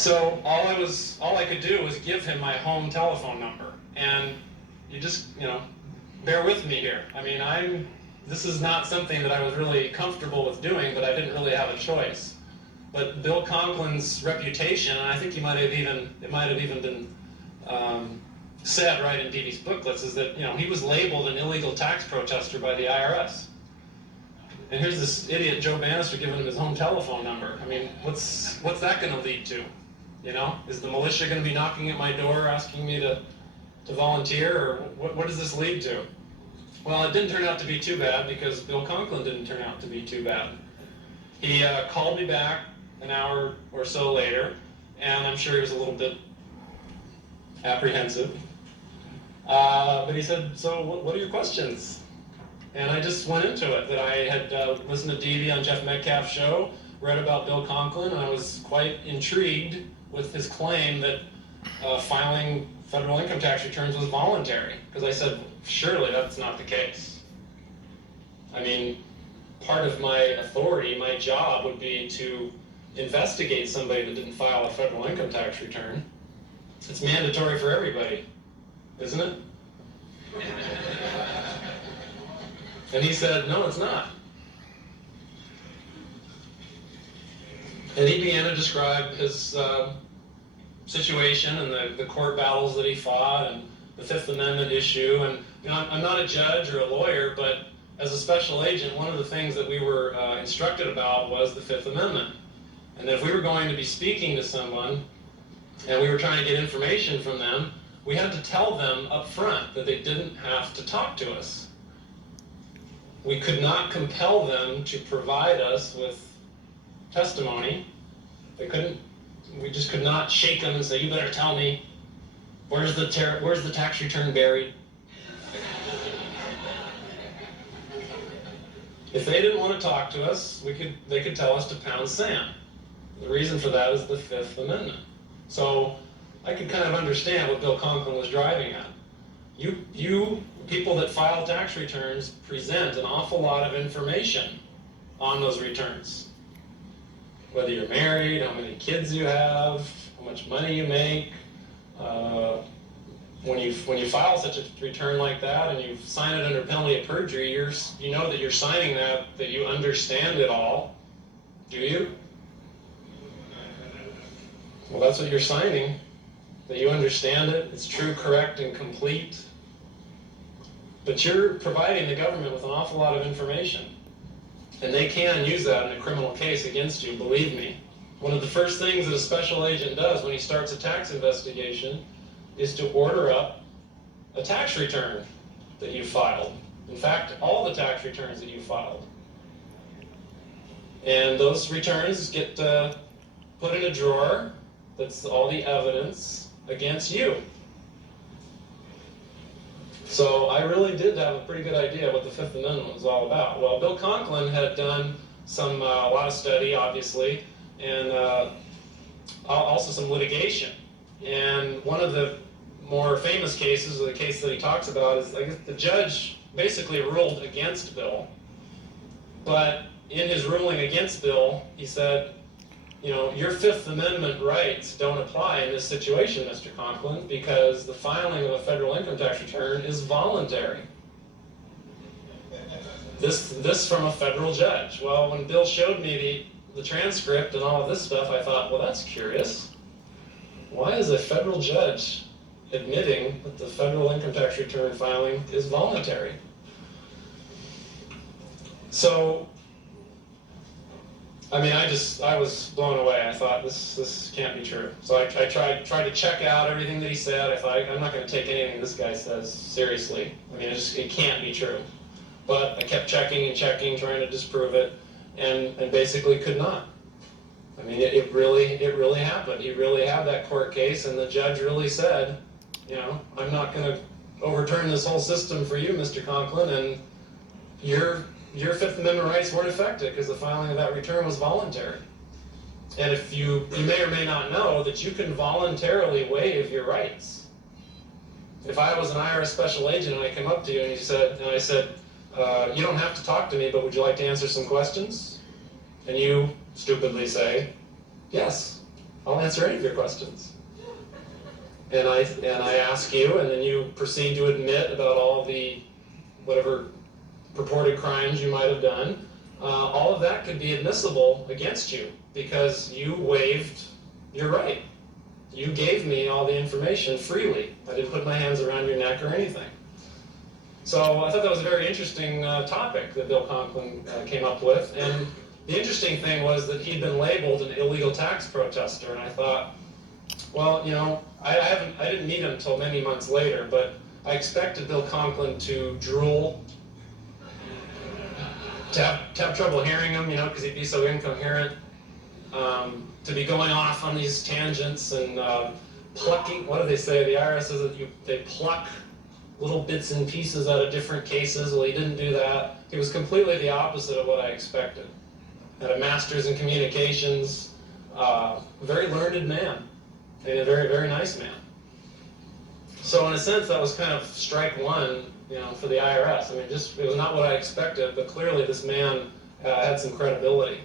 So all I could do was give him my home telephone number, and you just, bear with me here. I mean, this is not something that I was really comfortable with doing, but I didn't really have a choice. But Bill Conklin's reputation, and I think it might have even been said right in Deedee's booklets, is that he was labeled an illegal tax protester by the IRS. And here's this idiot Joe Bannister giving him his home telephone number. I mean, what's that going to lead to? Is the militia going to be knocking at my door asking me to volunteer, or what does this lead to? Well, it didn't turn out to be too bad, because Bill Conklin didn't turn out to be too bad. He called me back an hour or so later, and I'm sure he was a little bit apprehensive. But he said, "So what are your questions?" And I just went into it, that I had listened to Deedee on Jeff Metcalf's show, read about Bill Conklin, and I was quite intrigued with his claim that filing federal income tax returns was voluntary. Because I said, surely that's not the case. I mean, part of my authority, my job, would be to investigate somebody that didn't file a federal income tax return. It's mandatory for everybody, isn't it? And he said, no, it's not. And he began to describe his situation and the court battles that he fought and the Fifth Amendment issue. And I'm not a judge or a lawyer, but as a special agent, one of the things that we were instructed about was the Fifth Amendment. And that if we were going to be speaking to someone and we were trying to get information from them, we had to tell them up front that they didn't have to talk to us. We could not compel them to provide us with testimony. We just could not shake them and say, "You better tell me, where's the tax return buried?" If they didn't want to talk to us, they could tell us to pound sand. The reason for that is the Fifth Amendment. So I could kind of understand what Bill Conklin was driving at. You people that file tax returns present an awful lot of information on those returns. Whether you're married, how many kids you have, how much money you make. When you file such a return like that and you sign it under penalty of perjury, you know that you're signing that you understand it all. Do you? Well, that's what you're signing, that you understand it, it's true, correct, and complete. But you're providing the government with an awful lot of information. And they can use that in a criminal case against you, believe me. One of the first things that a special agent does when he starts a tax investigation is to order up a tax return that you filed. In fact, all the tax returns that you filed. And those returns get put in a drawer. That's all the evidence against you. So I really did have a pretty good idea what the Fifth Amendment was all about. Well, Bill Conklin had done a lot of study, obviously, and also some litigation. And one of the more famous cases, or the case that he talks about, is I guess the judge basically ruled against Bill. But in his ruling against Bill, he said, your Fifth Amendment rights don't apply in this situation, Mr. Conklin, because the filing of a federal income tax return is voluntary. This from a federal judge. Well, when Bill showed me the transcript and all of this stuff, I thought, well, that's curious. Why is a federal judge admitting that the federal income tax return filing is voluntary? So, I mean, I was blown away. I thought, this can't be true. So I tried to check out everything that he said. I thought, I'm not going to take anything this guy says seriously. I mean, it can't be true. But I kept checking and checking, trying to disprove it, and basically could not. I mean, it really happened. He really had that court case, and the judge really said, I'm not going to overturn this whole system for you, Mr. Conklin, and your Fifth Amendment rights weren't affected because the filing of that return was voluntary. And if you may or may not know that you can voluntarily waive your rights. If I was an IRS special agent and I came up to you and I said, you don't have to talk to me, but would you like to answer some questions? And you stupidly say, yes. I'll answer any of your questions. And I ask you, and then you proceed to admit about all the whatever purported crimes you might have done. All of that could be admissible against you because you waived your right. You gave me all the information freely. I didn't put my hands around your neck or anything. So I thought that was a very interesting topic that Bill Conklin came up with. And the interesting thing was that he'd been labeled an illegal tax protester, and I thought, well, you know, I didn't meet him until many months later, but I expected Bill Conklin to drool, to have trouble hearing him, you know, because he'd be so incoherent, to be going off on these tangents and plucking. What do they say? The IRS says that they pluck little bits and pieces out of different cases. Well, he didn't do that. He was completely the opposite of what I expected. Had a master's in communications, very learned man, and a very, very nice man. So in a sense, that was kind of strike one, you know, for the IRS. I mean, it was not what I expected, but clearly this man had some credibility.